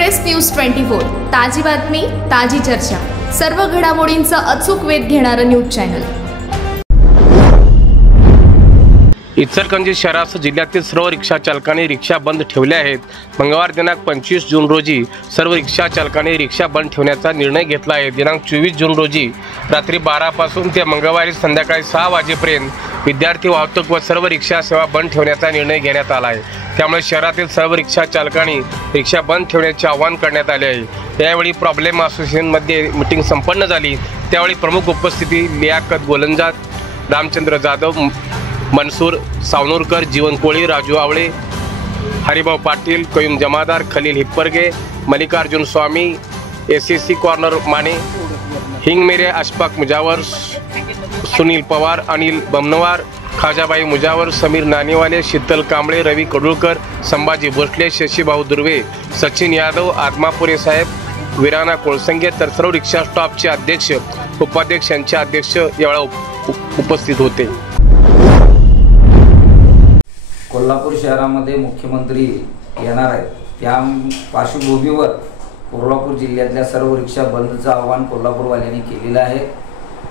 Express news 24 ताजी बातमी ताजी चर्चा सर्व घडामोडींचा अचूक वेध घेणारं न्यूज चॅनल। इचलकरंजी शहरासह जिल्ह्यातील सर्व रिक्षा चालकांनी रिक्षा बंद ठेवल्या आहेत। मंगळवार दिनांक 25 जून रोजी सर्व रिक्षा चालकांनी रिक्षा बंद ठेवण्याचा निर्णय घेतला आहे। दिनांक 24 जून रोजी रात्री 12 पासून ते मंगळवारी संध्याकाळी 6 वाजेपर्यंत विद्यार्थी वाहतूक व सर्व रिक्षा सेवा बंद ठेवण्याचा निर्णय घेण्यात आला आहे। त्यामुळे शहरातील सर्व रिक्षा चालकांनी रिक्षा बंद ठेवण्याचे आवाहन करण्यात आले आहे। यावेळी प्रॉब्लेम असोसिएशनमध्ये मीटिंग संपन्न झाली। त्यावेळी प्रमुख उपस्थिती लियाकत गोलंदाज, रामचंद्र जाधव, मनसूर सावनूरकर, जीवन कोळी, राजू आवळे, हरिभाऊ पाटील, कयूम जमादार, खलील हिप्परगे, मल्लिकार्जुन स्वामी, एसीसी कॉर्नर माने, हिंगमेरे अशफाक मुजावर, सुनील पवार, अनिल बमनवार, खाजाबाई मुजावर, समीर नानीवाले, शीतल कांबळे, रवी कडुळकर, संभाजी भोसले, शशीभाऊ दुर्वे, सचिन यादव, आदमापुरे साहेब, वीराना कोळसंगे तर सर्व रिक्षा स्टॉपचे अध्यक्ष उपाध्यक्ष यांचे अध्यक्ष यावेळी उपस्थित होते। कोल्हापूर शहरामध्ये मुख्यमंत्री येणार आहेत, त्या पार्श्वभूमीवर कोल्हापूर जिल्ह्यातल्या सर्व रिक्षा बंदचं आवाहन कोल्हापूरवाल्यांनी केलेलं आहे,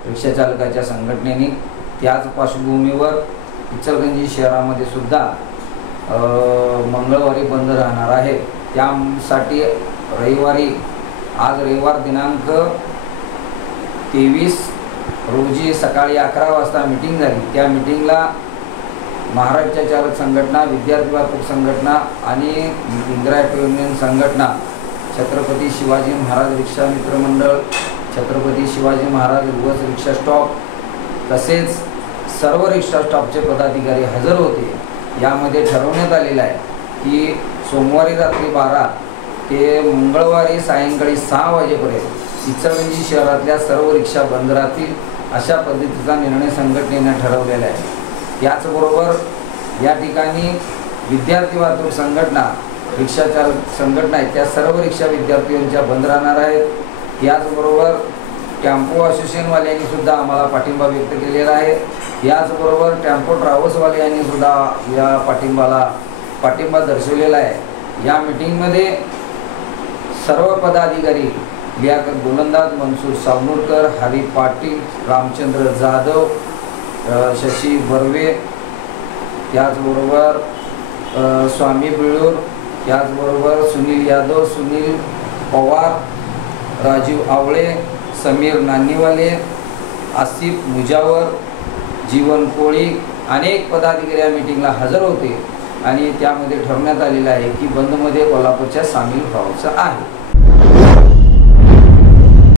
रिक्षा चालकाच्या संघटनेने। त्याच पार्श्वभूमीवर इचलकरंजी शहरामध्ये सुद्धा मंगळवारी बंद राहणार आहे। त्यासाठी आज रविवार दिनांक 23 रोजी सकाळी 11 वाजता मीटिंग झाली। त्या मीटिंगला महाराष्ट्र चालक संघटना, विद्यार्थी वाहतूक संघटना आणि लिंगायत युनियन संघटना, छत्रपती शिवाजी महाराज रिक्षा मित्र मंडळ, छत्रपती शिवाजी महाराज रुग्स रिक्षा स्टॉप तसेच सर्व रिक्षा स्टॉपचे पदाधिकारी हजर होते। यामध्ये ठरवण्यात आलेलं आहे की सोमवारी रात्री 12 ते मंगळवारी सायंकाळी 6 वाजेपर्यंत इचलकरंजी शहरातल्या सर्व रिक्षा बंद राहतील, अशा पद्धतीचा निर्णय संघटनेने ठरवलेला आहे। याचबरोबर या ठिकाणी विद्यार्थी वाहतूक संघटना, रिक्षा चालक संघटना आहेत, त्या सर्व रिक्षा विद्यार्थ्यांच्या बंद राहणार आहेत। याचबरोबर टेम्पो असोसिएशनवाल्यांनी सुद्धा आम्हाला पाठिंबा व्यक्त केलेला आहे। याचबरोबर टेम्पो ट्रॅव्हल्सवाल्यांनी सुद्धा या पाठिंबा दर्शवलेला आहे। या मीटिंगमध्ये सर्व पदाधिकारी लियाकत गोलंदाज, मनसूर सावनूरकर, हरी पाटील, रामचंद्र जाधव, शशी बर्वे, त्याचबरोबर स्वामी बिळूर, त्याचबरोबर सुनील यादव, सुनील पवार, राजीव आवळे, समीर नानीवाले, आसिफ मुजावर, जीवन कोळी अनेक पदाधिकारी या मीटिंगला हजर होते आणि त्यामध्ये ठरवण्यात आलेलं आहे की बंदमध्ये कोल्हापूरच्या सामील व्हायचं आहे।